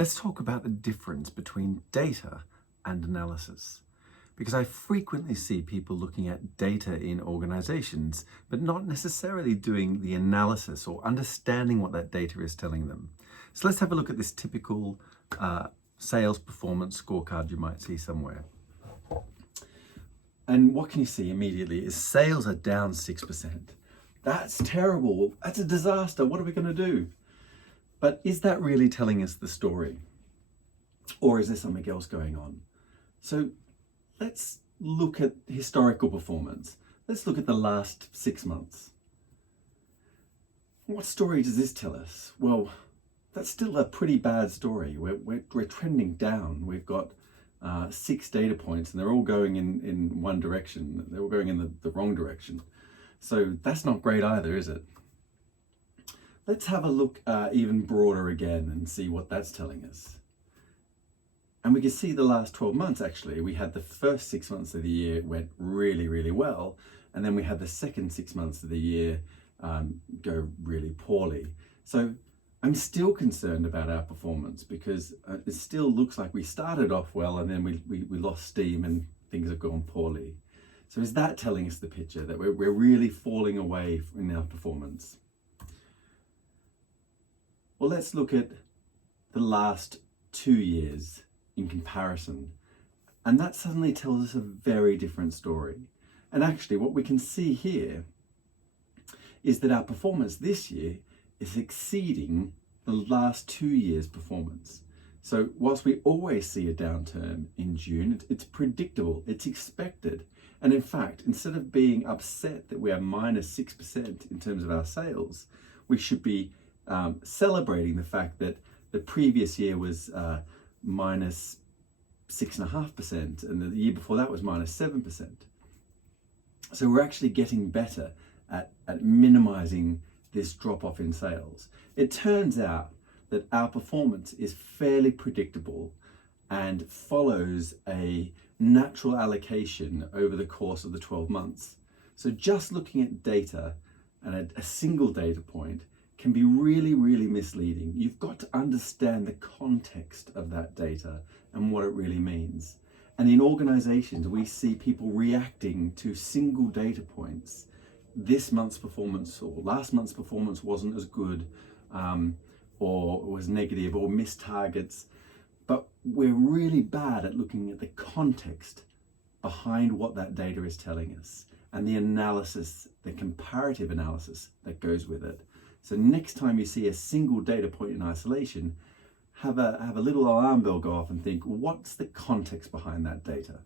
Let's talk about the difference between data and analysis. Because I frequently see people looking at data in organizations, but not necessarily doing the analysis or understanding what that data is telling them. So let's have a look at this typical sales performance scorecard you might see somewhere. And what can you see immediately is sales are down 6%. That's terrible. That's a disaster. What are we going to do? But is that really telling us the story? Or is there something else going on? So let's look at historical performance. Let's look at the last 6 months. What story does this tell us? Well, that's still a pretty bad story. We're trending down. We've got 6 data points and they're all going in one direction. They're all going in the wrong direction. So that's not great either, is it? Let's have a look even broader again and see what that's telling us. And we can see the last 12 months, actually, we had the first 6 months of the year went really, really well. And then we had the second 6 months of the year go really poorly. So I'm still concerned about our performance because it still looks like we started off well and then we lost steam and things have gone poorly. So is that telling us the picture that we're really falling away in our performance? Well, let's look at the last 2 years in comparison. And that suddenly tells us a very different story. And actually what we can see here is that our performance this year is exceeding the last 2 years' performance. So whilst we always see a downturn in June, it's predictable, it's expected. And in fact, instead of being upset that we are minus 6% in terms of our sales, we should be celebrating the fact that the previous year was minus 6.5% and the year before that was minus 7%. So we're actually getting better at minimizing this drop off in sales. It turns out that our performance is fairly predictable and follows a natural allocation over the course of the 12 months. So just looking at data and a single data point can be really, really misleading. You've got to understand the context of that data and what it really means. And in organizations, we see people reacting to single data points. This month's performance or last month's performance wasn't as good, or was negative, or missed targets. But we're really bad at looking at the context behind what that data is telling us and the analysis, the comparative analysis that goes with it. So next time you see a single data point in isolation, have a little alarm bell go off and think, what's the context behind that data?